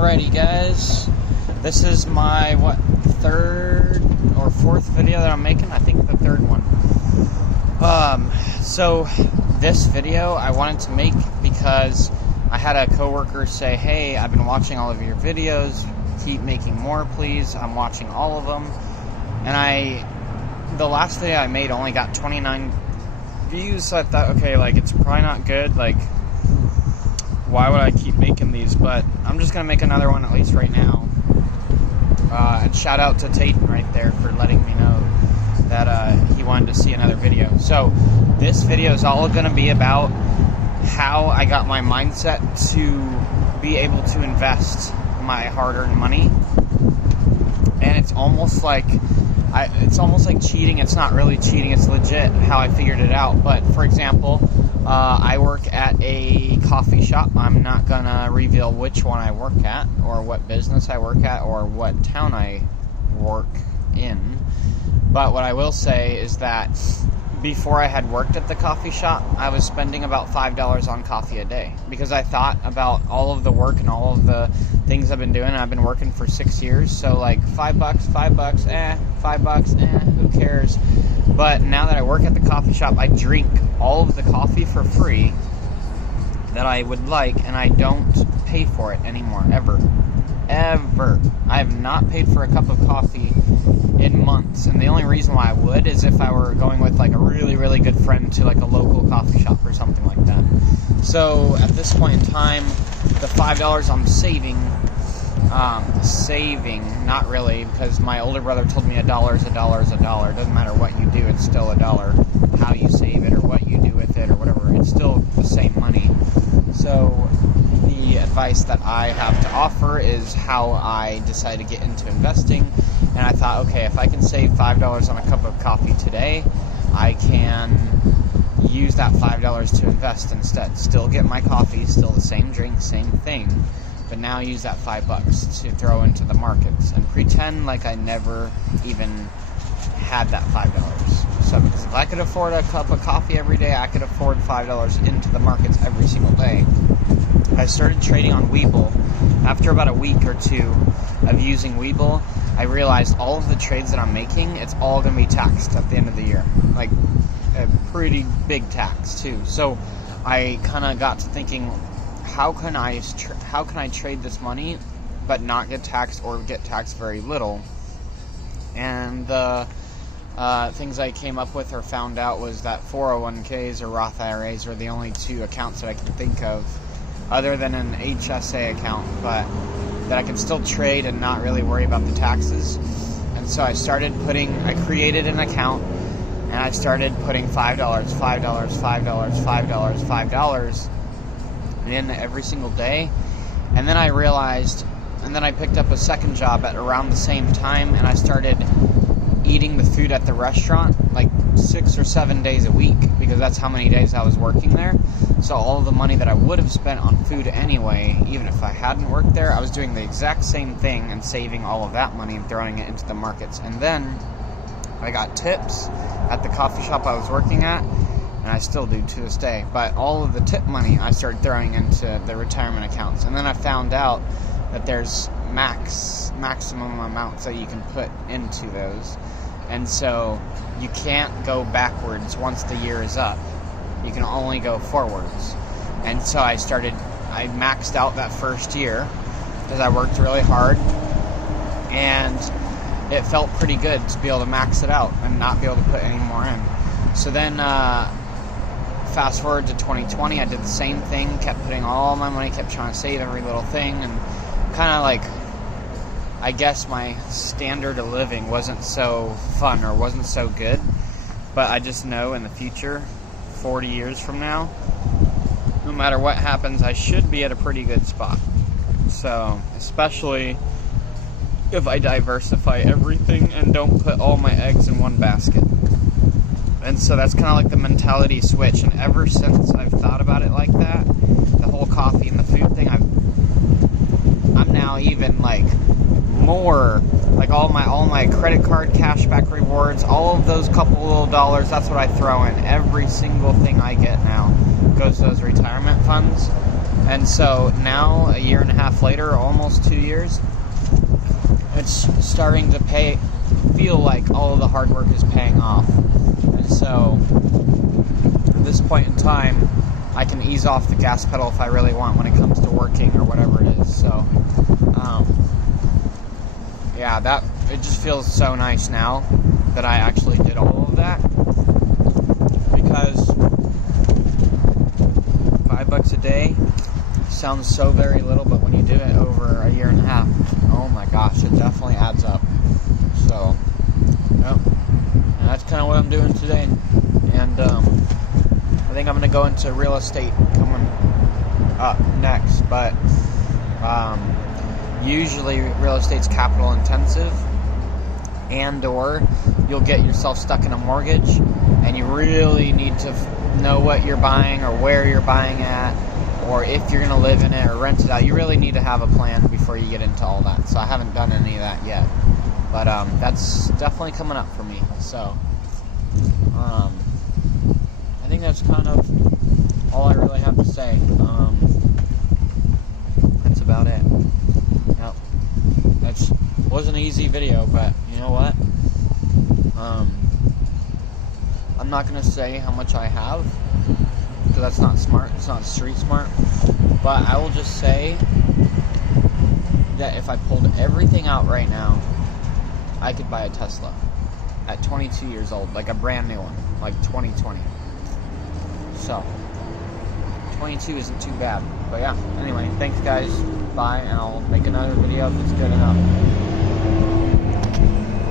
Alrighty guys, this is my, third or fourth video that I'm making? I think the third one. So this video I wanted to make because I had a coworker say, hey, I've been watching all of your videos, keep making more please, I'm watching all of them. And the last video I made only got 29 views, so I thought, okay, like, it's probably not good, like, why would I keep making these? But I'm just going to make another one at least right now. And shout out to Tayton right there for letting me know that he wanted to see another video. So this video is all going to be about how I got my mindset to be able to invest my hard-earned money. And it's almost like cheating. It's not really cheating, it's legit how I figured it out. But for example, I work at a coffee shop. I'm not gonna reveal which one I work at, or what business I work at, or what town I work in. But what I will say is that before I had worked at the coffee shop, I was spending about $5 on coffee a day, because I thought about all of the work and all of the things I've been doing. I've been working for 6 years, so like $5, who cares? But now that I work at the coffee shop, I drink all of the coffee for free that I would like, and I don't pay for it anymore, ever. I have not paid for a cup of coffee in months, and the only reason why I would is if I were going with like a really, really good friend to like a local coffee shop or something like that. So at this point in time, the $5 I'm saving, not really, because my older brother told me $1 is $1 is $1. Doesn't matter what you do, it's still $1. How you save it or what you do with it or whatever, it's still the same money. So the advice that I have to offer is how I decided to get into investing. And I thought, okay, if I can save $5 on a cup of coffee today, I can use that $5 to invest instead. Still get my coffee, still the same drink, same thing, but now use that $5 to throw into the markets and pretend like I never even had that $5. So because if I could afford a cup of coffee every day, I could afford $5 into the markets every single day. I started trading on Webull. After about a week or two of using Webull, I realized all of the trades that I'm making, it's all going to be taxed at the end of the year. Like, a pretty big tax, too. So I kind of got to thinking, how can I trade this money but not get taxed, or get taxed very little? And the things I came up with or found out was that 401ks or Roth IRAs are the only two accounts that I can think of, other than an HSA account, but that I can still trade and not really worry about the taxes. And so I created an account, and I started putting $5 in every single day. And then I realized, and then I picked up a second job at around the same time, and I started eating the food at the restaurant like 6 or 7 days a week, because that's how many days I was working there. So all of the money that I would have spent on food anyway, even if I hadn't worked there, I was doing the exact same thing and saving all of that money and throwing it into the markets. And then I got tips at the coffee shop I was working at, and I still do to this day, but all of the tip money I started throwing into the retirement accounts. And then I found out that there's maximum amounts that you can put into those. And so you can't go backwards once the year is up. You can only go forwards. And so I maxed out that first year because I worked really hard, and it felt pretty good to be able to max it out and not be able to put any more in. So then fast forward to 2020, I did the same thing, kept putting all my money, kept trying to save every little thing, and kind of like, I guess my standard of living wasn't so fun or wasn't so good, but I just know in the future, 40 years from now, no matter what happens, I should be at a pretty good spot. So, especially if I diversify everything and don't put all my eggs in one basket. And so that's kind of like the mentality switch, and ever since I've thought about it like that, the whole coffee and the food thing, I'm now even like more, like all my credit card cashback rewards, all of those couple little dollars, that's what I throw in. Every single thing I get now goes to those retirement funds. And so now, a year and a half later, almost 2 years, it's starting to feel like all of the hard work is paying off. And so, at this point in time, I can ease off the gas pedal if I really want when it comes to working or whatever it is. So, yeah, it just feels so nice now that I actually did all of that, because $5 a day sounds so very little, but when you do it over a year and a half, oh my gosh, it definitely adds up. So, yep, and that's kind of what I'm doing today. And I think I'm going to go into real estate coming up next, but usually real estate's capital intensive, and or you'll get yourself stuck in a mortgage, and you really need to know what you're buying or where you're buying at, or if you're going to live in it or rent it out. You really need to have a plan before you get into all that. So I haven't done any of that yet, but that's definitely coming up for me. So I think that's kind of all I really have to say. That's about it. Yep. That wasn't an easy video, but you know what? I'm not going to say how much I have, because that's not smart. It's not street smart. But I will just say that if I pulled everything out right now, I could buy a Tesla at 22 years old, like a brand new one, like 2020. So 22 isn't too bad. But yeah, anyway, thanks guys. Bye, and I'll make another video if it's good enough.